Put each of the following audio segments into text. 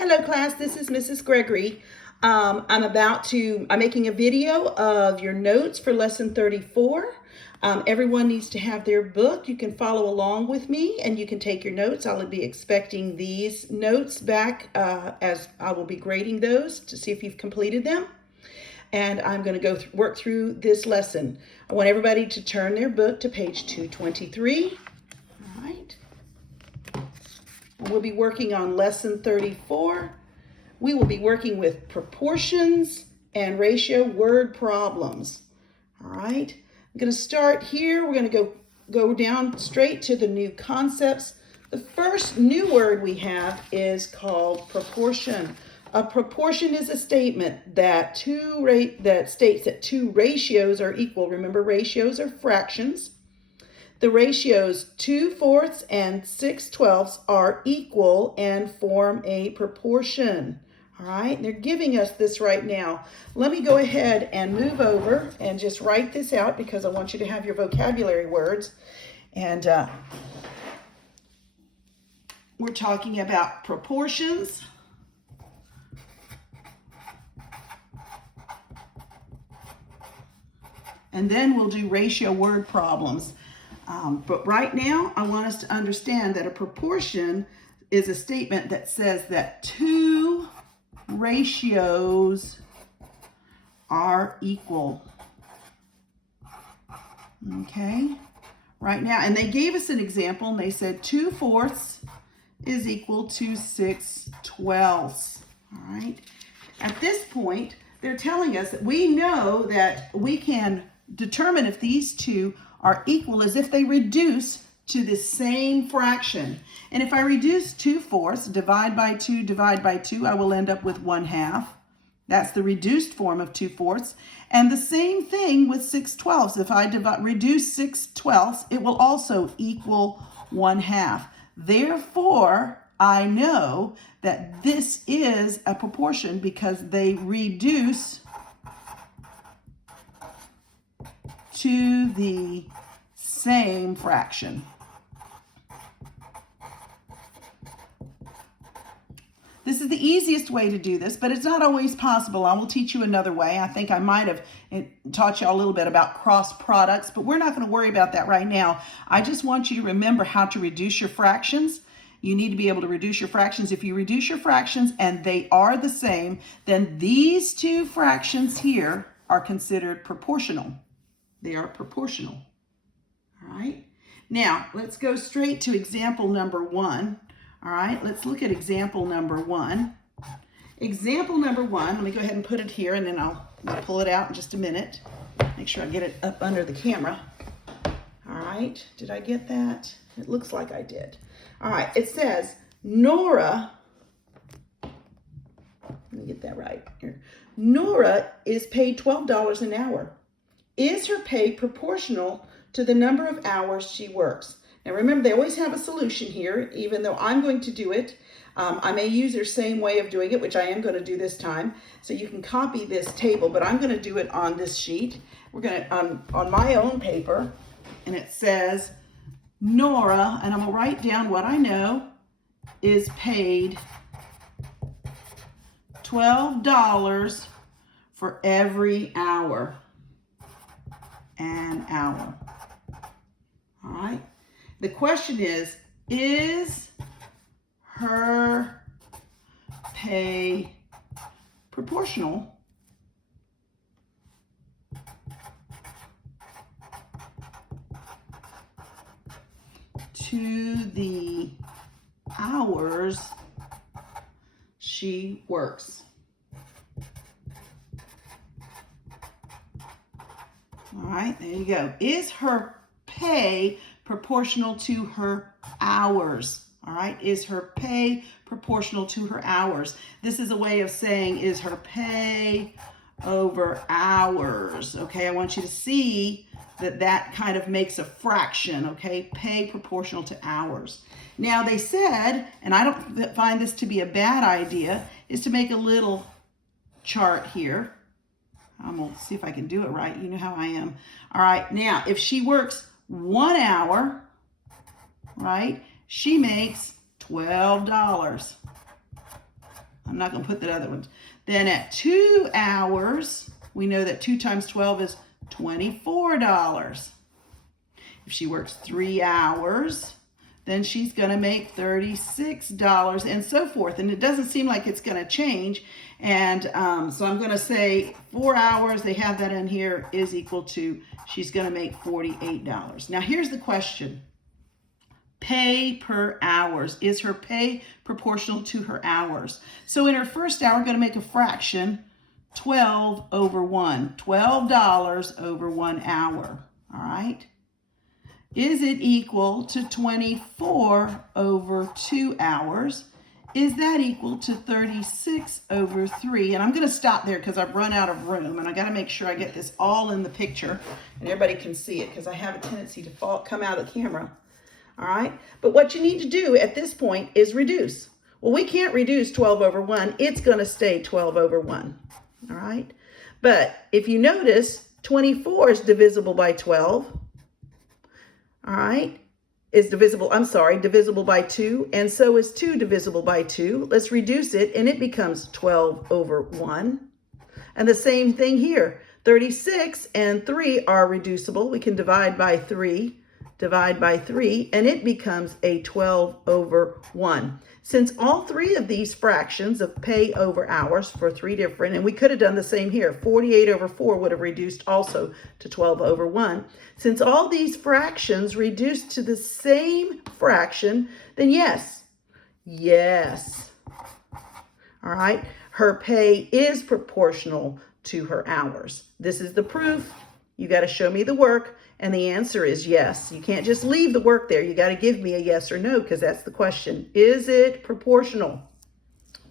Hello class, this is Mrs. Gregory. I'm making a video of your notes for lesson 34. Everyone needs to have their book. You can follow along with me and you can take your notes. I'll be expecting these notes back as I will be grading those to see if you've completed them. And I'm going to work through this lesson. I want everybody to turn their book to page 223. All right. We'll be working on lesson 34. We will be working with proportions and ratio word problems. All right, I'm going to start here. We're going to go down straight to the new concepts. The first new word we have is called proportion. A proportion is a statement that states that two ratios are equal. Remember, ratios are fractions. The ratios 2/4 and 6/12 are equal and form a proportion. All right, and they're giving us this right now. Let me go ahead and move over and just write this out because I want you to have your vocabulary words. And we're talking about proportions. And then we'll do ratio word problems. But right now, I want us to understand that a proportion is a statement that says that two ratios are equal. Okay, right now, and they gave us an example, and they said 2/4 is equal to 6/12. All right, at this point, they're telling us that we know that we can determine if these two are equal as if they reduce to the same fraction. And if I reduce 2/4, divide by 2, I will end up with 1/2. That's the reduced form of 2/4. And the same thing with 6/12. If I reduce 6/12, it will also equal 1/2. Therefore, I know that this is a proportion because they reduce to the same fraction. This is the easiest way to do this, but it's not always possible. I will teach you another way. I think I might have taught you a little bit about cross products, but we're not going to worry about that right now. I just want you to remember how to reduce your fractions. You need to be able to reduce your fractions. If you reduce your fractions and they are the same, then these two fractions here are considered proportional. They are proportional. All right. Now, let's go straight to example number 1. All right, let's look at example number 1. Example number 1, let me go ahead and put it here and then I'll pull it out in just a minute. Make sure I get it up under the camera. All right, did I get that? It looks like I did. All right, it says, Nora, let me get that right here. Nora is paid $12 an hour. Is her pay proportional to the number of hours she works? Now remember, they always have a solution here, even though I'm going to do it. I may use their same way of doing it, which I am going to do this time. So you can copy this table, but I'm going to do it on this sheet. We're going to, on my own paper, and it says, Nora, and I'm going to write down what I know, is paid $12 for every hour. An hour. All right. The question is her pay proportional to the hours she works? All right, there you go. Is her pay proportional to her hours? All right, is her pay proportional to her hours? This is a way of saying, is her pay over hours? Okay, I want you to see that that kind of makes a fraction, okay? Pay proportional to hours. Now they said, and I don't find this to be a bad idea, is to make a little chart here. I'm going to see if I can do it right. You know how I am. All right. Now, if she works 1 hour, right, she makes $12. I'm not going to put the other ones. Then at 2 hours, we know that 2 times 12 is $24. If she works 3 hours, then she's going to make $36 and so forth. And it doesn't seem like it's going to change. And so I'm going to say 4 hours, they have that in here, is equal to, she's going to make $48. Now here's the question. Pay per hours. Is her pay proportional to her hours? So in her first hour, we're going to make a fraction, 12 over 1. $12 over 1 hour. All right? Is it equal to 24 over 2 hours? Is that equal to 36 over 3? And I'm going to stop there because I've run out of room, and I got to make sure I get this all in the picture and everybody can see it because I have a tendency to come out of the camera. All right, but what you need to do at this point is reduce. Well, we can't reduce 12 over 1. It's going to stay 12 over 1. All right, but if you notice, 24 is divisible by 12. All right, divisible by 2, and so is 2 divisible by 2. Let's reduce it, and it becomes 12 over 1. And the same thing here. 36 and 3 are reducible. We can divide by 3, and it becomes a 12 over 1. Since all 3 of these fractions of pay over hours for 3 different, and we could have done the same here, 48 over 4 would have reduced also to 12 over 1. Since all these fractions reduce to the same fraction, then yes. All right, her pay is proportional to her hours. This is the proof. You got to show me the work. And the answer is yes. You can't just leave the work there. You got to give me a yes or no because that's the question. Is it proportional?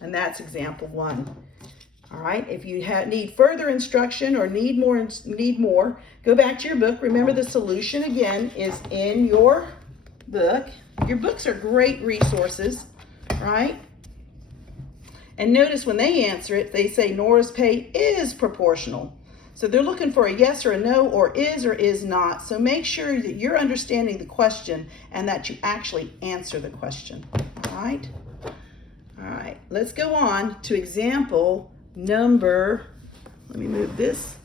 And that's example 1. All right. If you need further instruction or need more, go back to your book. Remember, the solution again is in your book. Your books are great resources, right? And notice when they answer it, they say Nora's pay is proportional. So they're looking for a yes or a no or is not. So make sure that you're understanding the question and that you actually answer the question. All right? All right. Let's go on to example number, let me move this.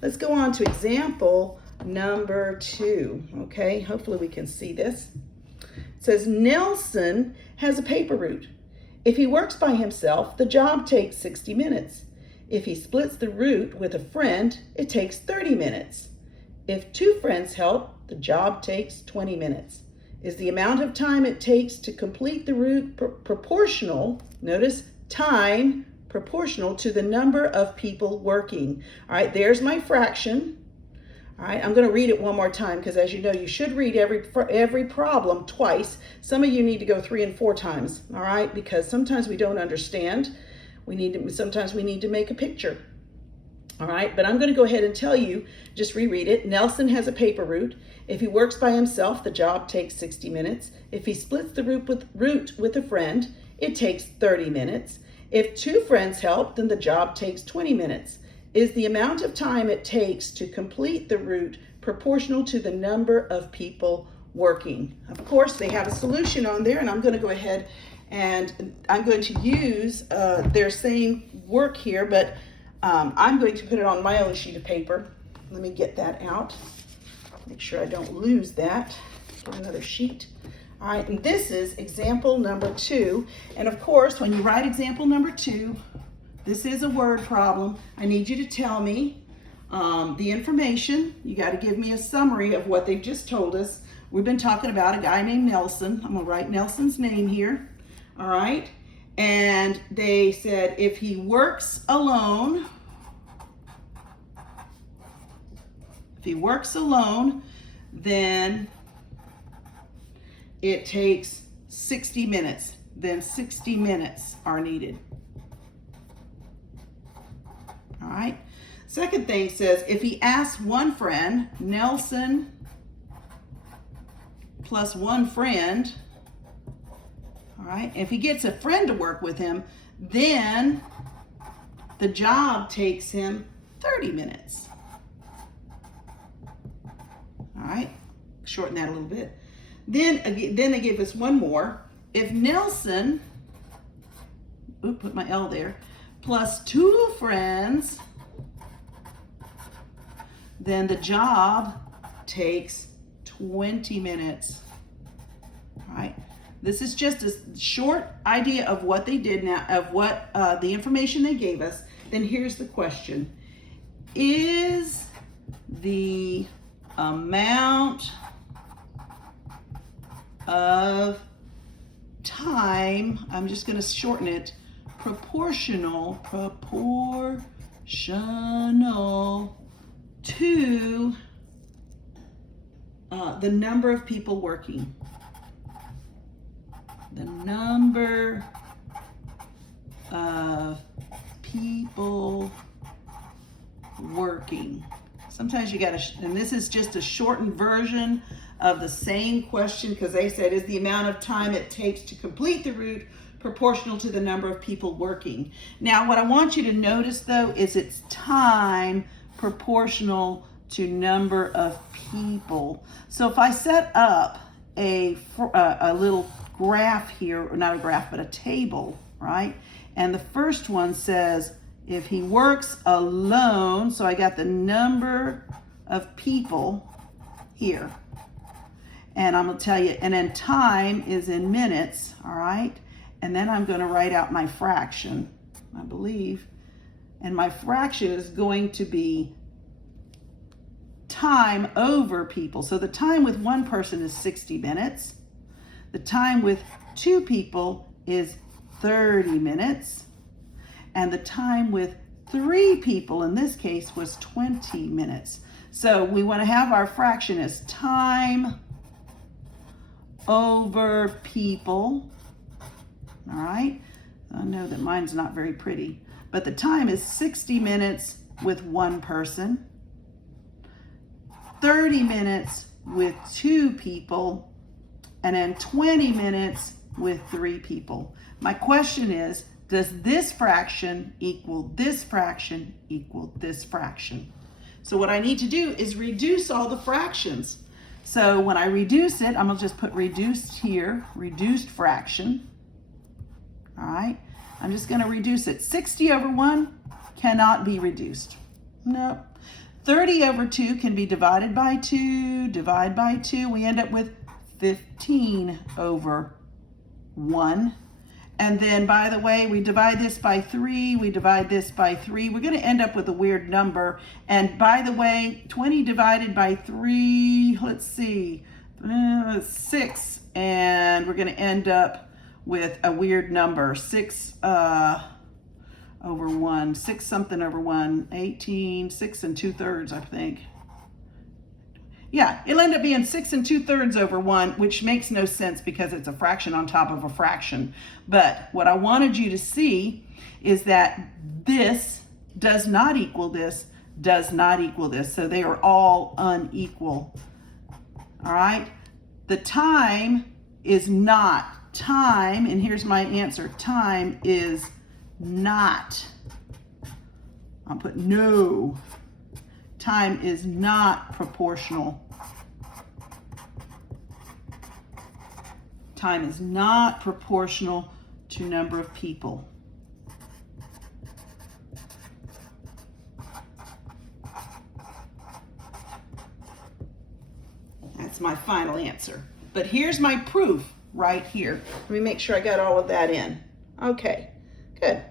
Let's go on to example number 2. Okay? Hopefully we can see this. It says Nelson has a paper route. If he works by himself, the job takes 60 minutes. If he splits the route with a friend, it takes 30 minutes. If 2 friends help, the job takes 20 minutes. Is the amount of time it takes to complete the route proportional, notice time, proportional to the number of people working? All right, there's my fraction. All right, I'm going to read it one more time because, as you know, you should read every problem twice. Some of you need to go 3 and 4 times, all right, because sometimes we don't understand. Sometimes we need to make a picture. All right, but I'm going to go ahead and tell you, just reread it. Nelson has a paper route. If he works by himself, the job takes 60 minutes. If he splits the route with a friend, it takes 30 minutes. If 2 friends help, then the job takes 20 minutes. Is the amount of time it takes to complete the route proportional to the number of people working? Of course, they have a solution on there, and I'm going to go ahead and I'm going to use their same work here, but I'm going to put it on my own sheet of paper. Let me get that out. Make sure I don't lose that. Get another sheet. All right, and this is example number 2. And of course, when you write example number 2, this is a word problem. I need you to tell me the information. You got to give me a summary of what they've just told us. We've been talking about a guy named Nelson. I'm going to write Nelson's name here. All right. And they said if he works alone, then it takes 60 minutes. Then 60 minutes are needed. All right. Second thing says if he asks 1 friend, Nelson plus 1 friend, all right, if he gets a friend to work with him, then the job takes him 30 minutes. All right, shorten that a little bit. Then they give us one more. If Nelson, put my L there, plus 2 friends, then the job takes 20 minutes. All right. This is just a short idea of what they did now, of what the information they gave us. Then here's the question. Is the amount of time, I'm just going to shorten it, proportional to the number of people working? The number of people working. Sometimes you gotta, and this is just a shortened version of the same question, because they said, is the amount of time it takes to complete the route proportional to the number of people working? Now, what I want you to notice though is it's time proportional to number of people. So if I set up a little graph here, or not a graph, but a table, right? And the first one says, if he works alone, so I got the number of people here. And I'm gonna tell you, and then time is in minutes, all right? And then I'm gonna write out my fraction, I believe. And my fraction is going to be time over people. So the time with one person is 60 minutes. The time with 2 people is 30 minutes. And the time with 3 people, in this case, was 20 minutes. So we want to have our fraction as time over people. All right. I know that mine's not very pretty, but the time is 60 minutes with 1 person, 30 minutes with 2 people, and then 20 minutes with 3 people. My question is, does this fraction equal this fraction equal this fraction? So what I need to do is reduce all the fractions. So when I reduce it, I'm gonna just put reduced here, reduced fraction. All right, I'm just gonna reduce it. 60 over 1 cannot be reduced. No. 30 over 2 can be divided by 2, divide by 2. We end up with 15 over 1. And then, by the way, we divide this by 3, we divide this by 3. We're going to end up with a weird number. And by the way, 20 divided by 3, let's see, 6. And we're going to end up with a weird number, 6 over 1, 6 something over 1, 18, 6 2/3, I think. Yeah, it'll end up being 6 2/3 over 1, which makes no sense because it's a fraction on top of a fraction. But what I wanted you to see is that this does not equal this, does not equal this. So they are all unequal. All right? The time is not. Time, and here's my answer, time is not. I'll put no. Time is not proportional. Time is not proportional to number of people. That's my final answer. But here's my proof right here. Let me make sure I got all of that in. Okay, good.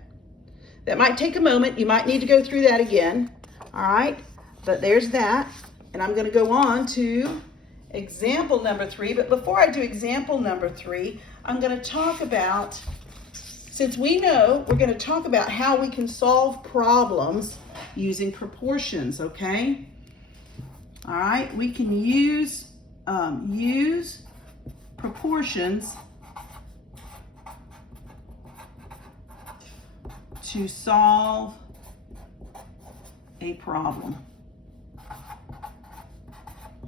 That might take a moment. You might need to go through that again. All right, but there's that. And I'm going to go on to example number 3. But before I do example number 3, I'm going to talk about, since we know, we're going to talk about how we can solve problems using proportions, okay? All right, we can use proportions to solve a problem.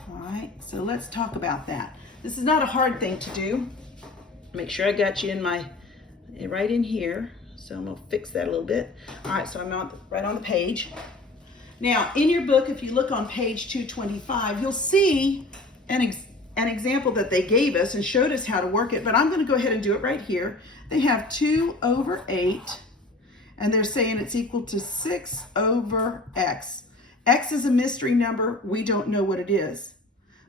All right, so let's talk about that. This is not a hard thing to do. Make sure I got you in my, right in here. So I'm gonna fix that a little bit. All right, so I'm right on the page. Now, in your book, if you look on page 225, you'll see an example that they gave us and showed us how to work it, but I'm going to go ahead and do it right here. They have 2 over 8, and they're saying it's equal to 6 over x. X is a mystery number. We don't know what it is.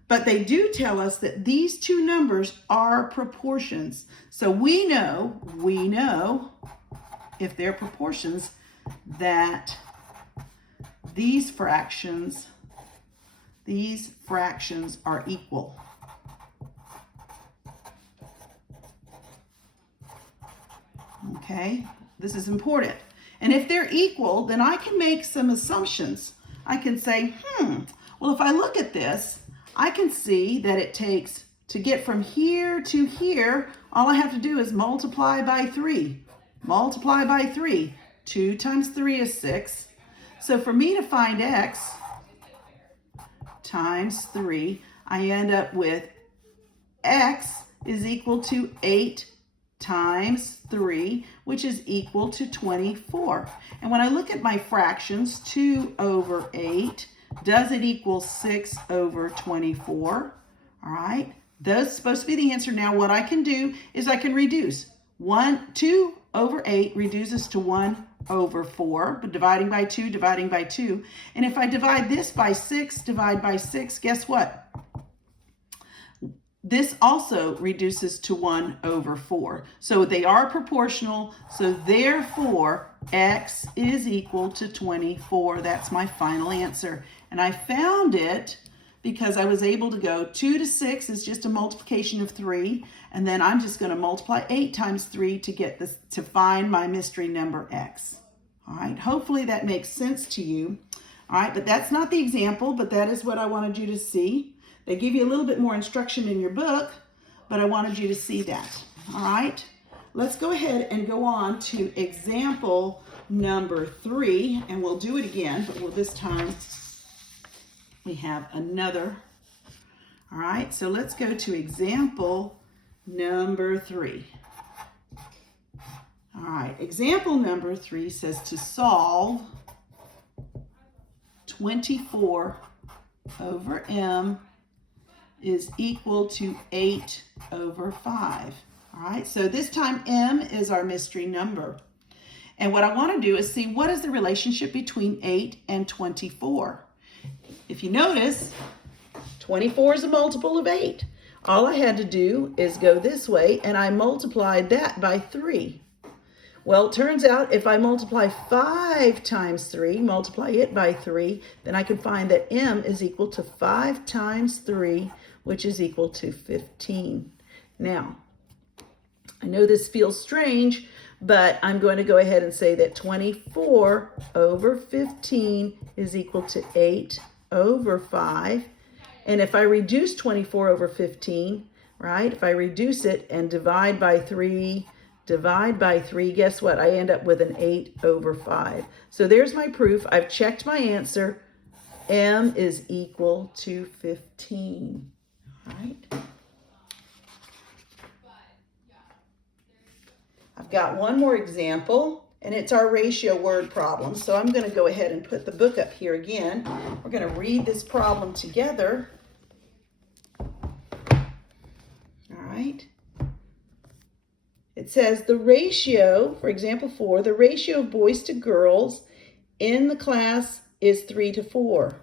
But they do tell us that these two numbers are proportions. So we know if they're proportions that these fractions are equal. Okay, this is important. And if they're equal, then I can make some assumptions. I can say, well, if I look at this, I can see that it takes, to get from here to here, all I have to do is multiply by 3. Multiply by 3. 2 times 3 is 6. So for me to find x times 3, I end up with x is equal to 8 times 3, which is equal to 24. And when I look at my fractions, 2 over 8, does it equal 6 over 24? All right, that's supposed to be the answer. Now what I can do is I can reduce. 2 over 8 reduces to 1 over 4, but dividing by 2, dividing by 2. And if I divide this by 6, divide by 6, guess what? This also reduces to 1 over 4. So they are proportional, so therefore x is equal to 24. That's my final answer. And I found it because I was able to go 2 to 6 is just a multiplication of 3, and then I'm just going to multiply 8 times 3 to get this, to find my mystery number x. All right, hopefully that makes sense to you. All right, but that's not the example, but that is what I wanted you to see. They give you a little bit more instruction in your book, but I wanted you to see that. All right, let's go ahead and go on to example number 3, and we'll do it again, but this time we have another. All right, so let's go to example number 3. All right, example number 3 says to solve 24 over m is equal to 8 over 5. All right, so this time m is our mystery number. And what I want to do is see what is the relationship between 8 and 24. If you notice, 24 is a multiple of 8. All I had to do is go this way, and I multiplied that by 3. Well, it turns out if I multiply 5 times 3, multiply it by 3, then I can find that m is equal to 5 times 3, which is equal to 15. Now, I know this feels strange, but I'm going to go ahead and say that 24 over 15 is equal to 8 over 5. And if I reduce 24 over 15, right, if I reduce it and divide by 3, guess what? I end up with an 8 over 5. So there's my proof. I've checked my answer. M is equal to 15. All right. I've got one more example, and it's our ratio word problem. So I'm going to go ahead and put the book up here again. We're going to read this problem together. All right. It says the ratio, for example 4, the ratio of boys to girls in the class is 3 to 4.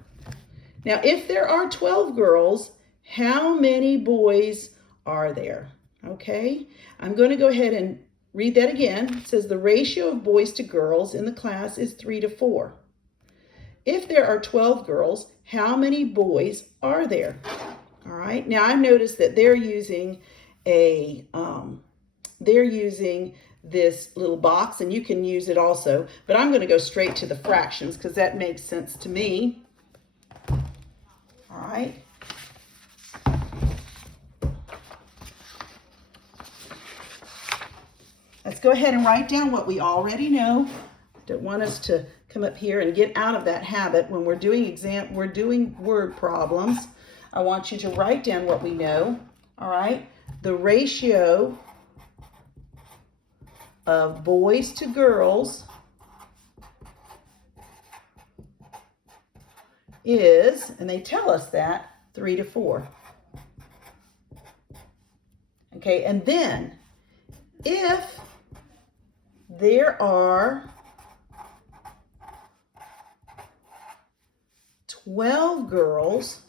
Now, if there are 12 girls, how many boys are there? Okay, I'm going to go ahead and read that again. It says the ratio of boys to girls in the class is 3 to 4. If there are 12 girls, how many boys are there? All right, now I've noticed that they're using this little box, and you can use it also, but I'm going to go straight to the fractions because that makes sense to me. All right. Let's go ahead and write down what we already know. I don't want us to come up here and get out of that habit when we're doing word problems. I want you to write down what we know. All right. The ratio of boys to girls is, and they tell us that, 3 to 4. Okay, and then if there are 12 girls,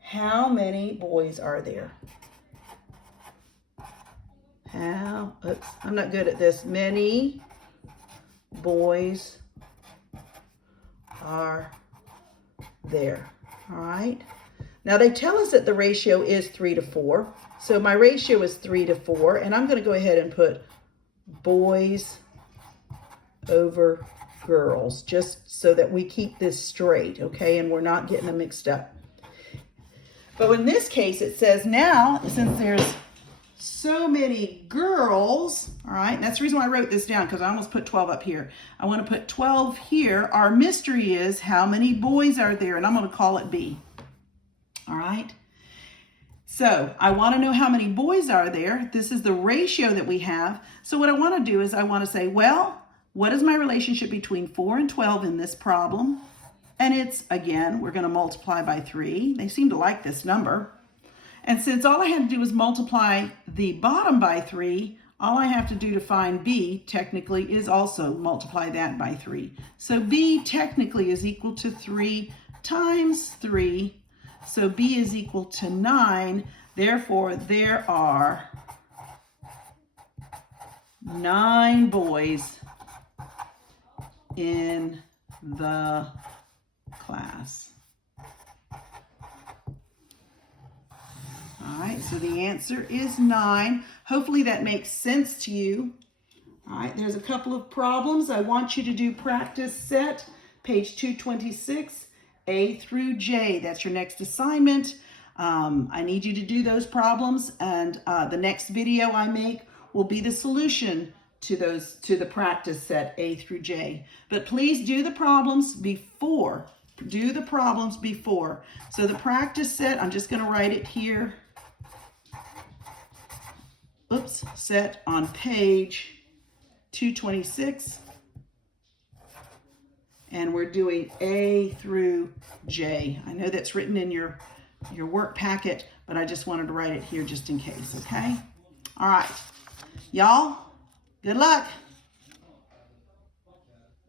how many boys are there? Oops, I'm not good at this. Many boys are there. All right. Now they tell us that the ratio is 3 to 4. So my ratio is 3 to 4, and I'm going to go ahead and put boys over girls, just so that we keep this straight, okay, and we're not getting them mixed up. But in this case, it says now, since there's so many girls, all right, and that's the reason why I wrote this down, because I almost put 12 up here. I want to put 12 here. Our mystery is how many boys are there, and I'm going to call it B. All right. So I want to know how many boys are there. This is the ratio that we have. So what I want to do is I want to say, well, what is my relationship between 4 and 12 in this problem? And it's, again, we're going to multiply by 3. They seem to like this number. And since all I had to do was multiply the bottom by 3, all I have to do to find B technically is also multiply that by 3. So B technically is equal to 3 times 3. So B is equal to 9. Therefore, there are 9 boys in the class. All right, so the answer is 9. Hopefully that makes sense to you. All right, there's a couple of problems. I want you to do practice set, page 226, A through J. That's your next assignment. I need you to do those problems, and the next video I make will be the solution to the practice set A through J. But please do the problems before. Do the problems before. So the practice set, I'm just going to write it here. Oops, set on page 226. And we're doing A through J. I know that's written in your work packet, but I just wanted to write it here just in case, okay? All right. Y'all, good luck.